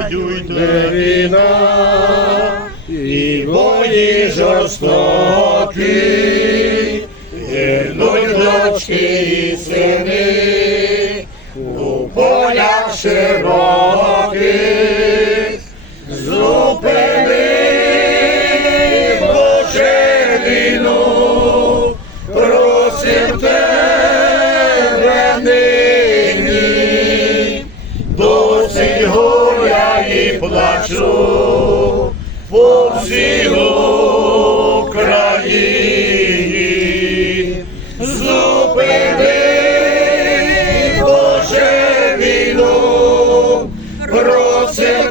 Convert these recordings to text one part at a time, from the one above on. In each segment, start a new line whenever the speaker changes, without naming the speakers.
йде війна, і бої жорстокі, гинуть дочки і сини, у полях широких, плачу по всій Україні. Зупини, Боже, війну, просим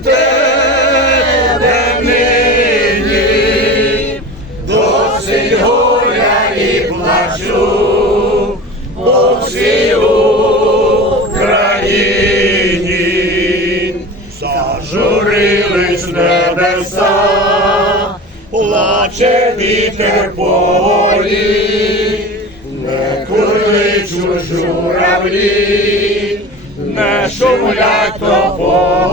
небеса, плаче вітер полі, не кличуть журавлі, не шумлять тополі,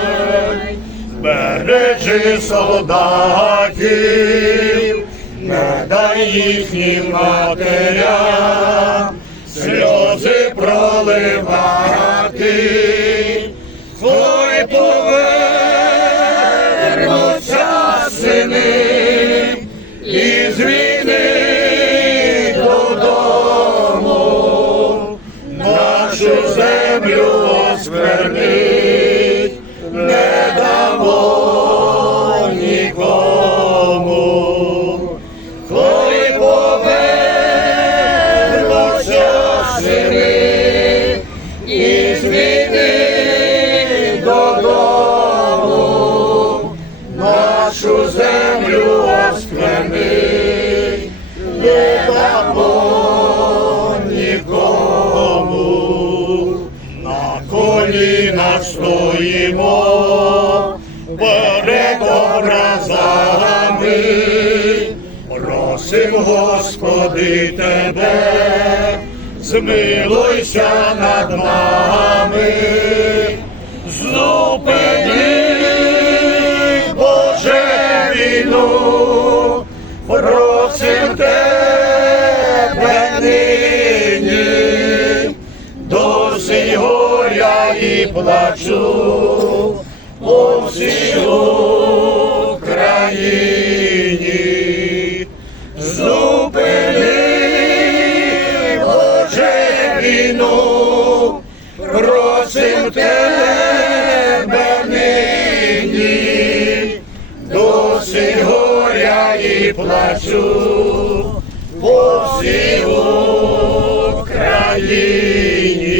бережи солдатів, не дай їхнім матерям сльози проливати, нашу землю осквернить, не дамо нікому. На колінах стоїмо перед образами, просим, Господи, Тебе, змилуйся над нами, зупини, просим Тебе нині, досить горя і плачу по всій. Плачу по всій Україні.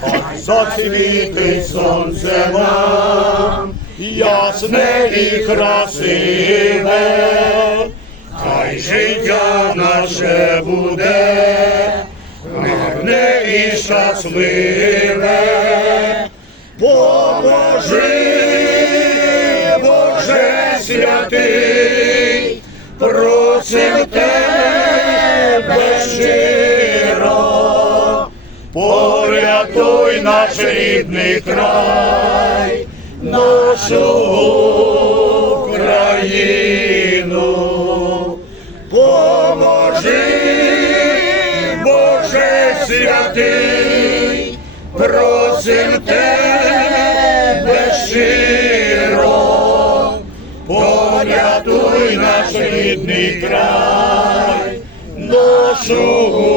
Хай зацвітить сонце нам, ясне і красиве, хай життя наше буде, мирне і щасливе, порятуй наш рідний край, нашу Україну, поможи, Боже святий, просим тебе щиро, порятуй наш рідний край, нашу